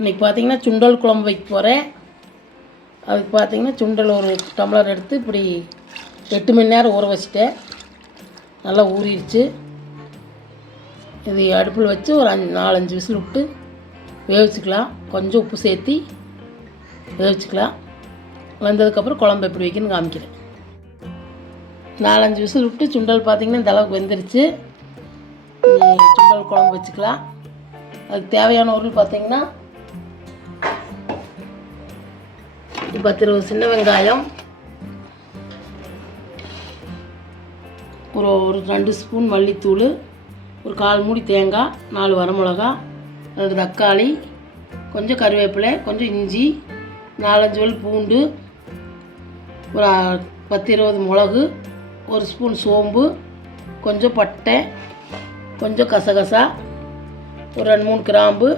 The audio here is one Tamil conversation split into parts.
இன்றைக்கி பார்த்திங்கன்னா சுண்டல் குழம்பு வைக்க போகிறேன். அதுக்கு பார்த்திங்கன்னா சுண்டல் ஒரு டம்ளர் எடுத்து இப்படி 8 மணி நேரம் ஊற வச்சுட்டேன். நல்லா ஊறிடுச்சு. இது அடுப்பில் வச்சு ஒரு 4-5 விசில் விட்டு வேவிச்சிக்கலாம். கொஞ்சம் உப்பு சேர்த்து வேவிச்சிக்கலாம். வெந்ததுக்கப்புறம் குழம்பு எப்படி வைக்கணும்னு காமிக்கிறேன். 4-5 விசில் விட்டு சுண்டல் பார்த்திங்கன்னா இந்த அளவுக்கு வெந்துருச்சு. சுண்டல் குழம்பு வச்சுக்கலாம். அதுக்கு தேவையான பொருள் பார்த்திங்கன்னா 10-20 சின்ன வெங்காயம், ஒரு 2 ஸ்பூன் மல்லித்தூள், ஒரு 1/4 மூடி தேங்காய், 4 வரமிளகா, 2 தக்காளி, கொஞ்சம் கருவேப்பிலை, கொஞ்சம் இஞ்சி, 4-5 பல் பூண்டு, ஒரு 10-20 மிளகு, 1 ஸ்பூன் சோம்பு, கொஞ்சம் பட்டை, கொஞ்சம் கசகசா, ஒரு 2-3 கிராம்பு,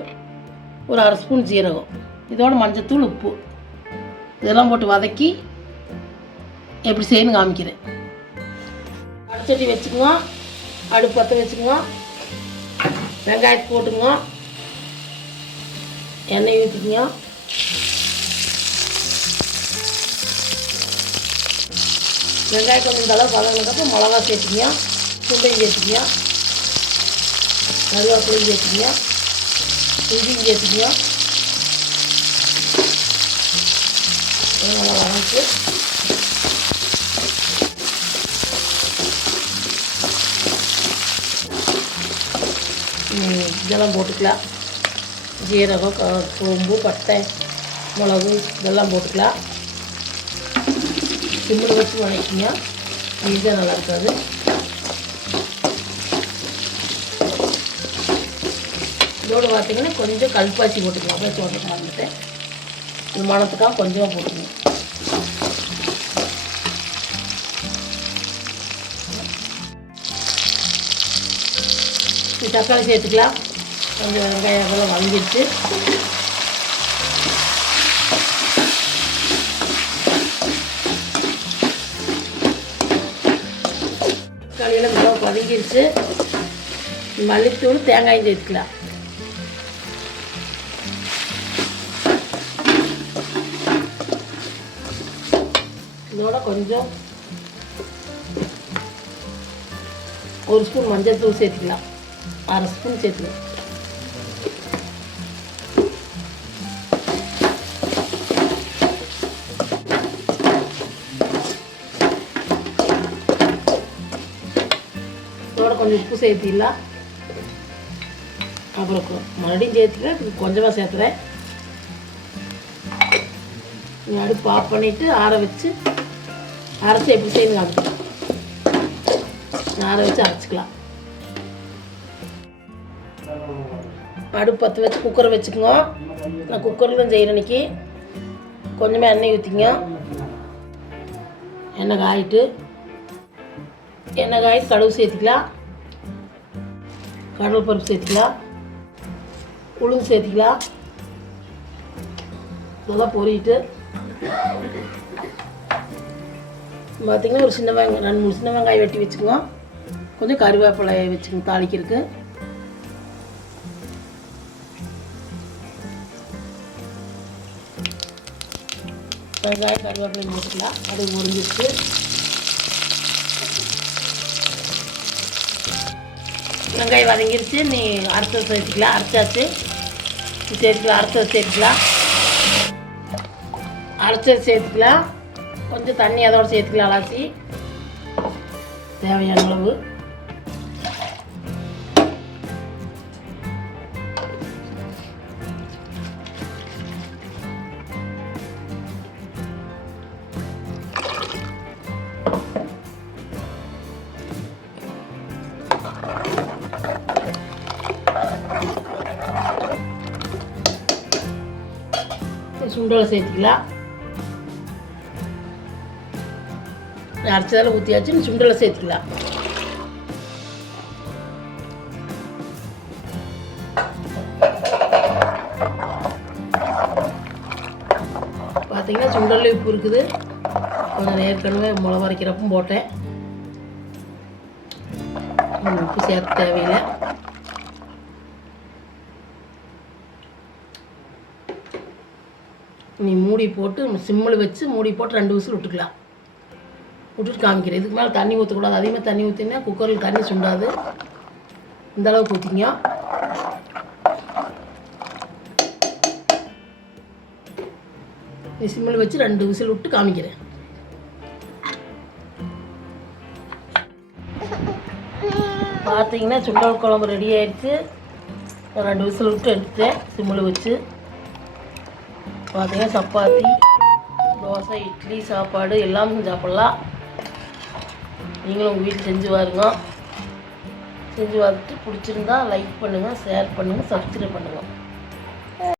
ஒரு 1/2 ஸ்பூன் ஜீரகம், இதோட மஞ்சத்தூள், உப்பு இதெல்லாம் போட்டு வதக்கி எப்படி செய்யணும்னு காமிக்கிறேன். அடிச்சட்டி வச்சுக்குவோம். அடுப்பு பற்ற வச்சுக்குவோம். வெங்காயத்தை போட்டுக்குவோம். எண்ணெய் ஊற்றிக்குவோம். வெங்காயம் கொஞ்சம் இந்த அளவு வதங்கினதுக்கப்புறம் மிளகா சேர்த்துக்குவோம். சுண்டையும் சேர்த்துக்குவோம். கருவேப்பிலையும் சேர்த்துக்குவோம். இஞ்சியும் சேர்த்துக்குவோம். நல்லா வதக்கி இதெல்லாம் போட்டுக்கலாம். ஜீரகம், சோம்பு, பட்டை, மிளகு இதெல்லாம் போட்டுக்கலாம். சிம்மில் வச்சு வதக்கிங்க. இதுதான் நல்லா இருக்காது. இதோடு பார்த்திங்கன்னா கொஞ்சம் கல்பாசி போட்டுக்கலாம். அப்படியே தோட்டத்தை மறந்துட்டேன். இது மணத்துக்காக கொஞ்சமாக போட்டுக்கணும். தக்காளி சேர்த்துக்கலாம். கொஞ்சம் வெங்காயம் அதெல்லாம் வதங்கிடுச்சு. தக்காளியெல்லாம் நல்லா வதங்கிடுச்சு. மல்லித்தூள், தேங்காயும் சேர்த்துக்கலாம். இதோட கொஞ்சம் 1 ஸ்பூன் மஞ்சள் தூள் சேர்த்துக்கலாம். 1/2 ஸ்பூன் சேர்த்துக்கலாம். இதோட கொஞ்சம் உப்பு சேர்த்திடலாம். அப்புறம் மறுபடியும் சேர்த்துக்கிறேன். கொஞ்சமாக சேர்த்துறேன். அடுப்பு ஆஃப் பண்ணிவிட்டு ஆற வச்சு அரைச்சி எப்படி செய்யணும் காமிக்கலாம். ஆற வச்சு அரைச்சிக்கலாம். அடுப்பு பற்ற வச்சு குக்கரை வச்சுக்கோங்க. நான் குக்கரில் தான் செய்கிறேன் இன்றைக்கி. கொஞ்சமாக எண்ணெய் ஊற்றிங்க. எண்ணெய் காயிட்டு கடுகு சேர்த்துக்கலாம். கடலை பருப்பு சேர்த்துக்கலாம். உளுந்து சேர்த்துக்கலாம். இதெல்லாம் பொரிட்டு பார்த்திங்கன்னா ஒரு சின்ன வெங்காயம் 2-3 சின்ன வெங்காயம் வெட்டி வச்சுக்கோங்க. கொஞ்சம் கருவேப்பிலை வச்சுக்கோங்க தாளிக்கிறதுக்கு. வெங்காயம் கருவேப்பிலை போட்டுக்கலாம். அது முறிஞ்சிட்டு வெங்காயம் வதங்கிருச்சு. நீ அரைச்சதை சேர்த்துக்கலாம். அரைச்சாச்சு சேர்த்துக்கலாம். அரைச்சதை சேர்த்துக்கலாம். அரைச்சதை சேர்த்துக்கலாம். கொஞ்சம் தண்ணி அதோடு சேர்த்துக்கலாம். அலசி தேவையான அளவு. சுண்டலை சேர்த்துக்கலாம். அரைச்சதால ஊற்றியாச்சு. சுண்டலை சேர்த்துக்கலாம். பார்த்தீங்கன்னா சுண்டல்ல உப்பு இருக்குது. கொஞ்சம் ஏற்கனவே மிளகு அரைக்கிறப்பவும் போட்டேன். உப்பு சேர்த்து தேவையில்லை. நீ மூடி போட்டு சிம்மில் வச்சு மூடி போட்டு 2 விசில் விட்டுக்கலாம். விட்டுட்டு காமிக்கிறேன். இதுக்கு மேலே தண்ணி ஊற்றக்கூடாது. அதிகமாக தண்ணி ஊற்றினா குக்கரில் தண்ணி சுண்டாது. இந்த அளவுக்கு ஊற்றிங்க. நீ சிம்மில் வச்சு 2 விசில் விட்டு காமிக்கிறேன். பார்த்தீங்கன்னா சுண்டல் குழம்பு ரெடி ஆகிடுச்சு. 2 விசில் விட்டு எடுத்துட்டேன் சிம்மில் வச்சு. பார்த்தீங்கன்னா சப்பாத்தி, தோசை, இட்லி, சாப்பாடு எல்லாமே சாப்பிட்லாம். நீங்களும் உங்கள் வீட்டில் செஞ்சு பாருங்க. செஞ்சு பார்த்துட்டு பிடிச்சிருந்தா லைக் பண்ணுங்கள், ஷேர் பண்ணுங்கள், சப்ஸ்கிரைப் பண்ணுங்கள்.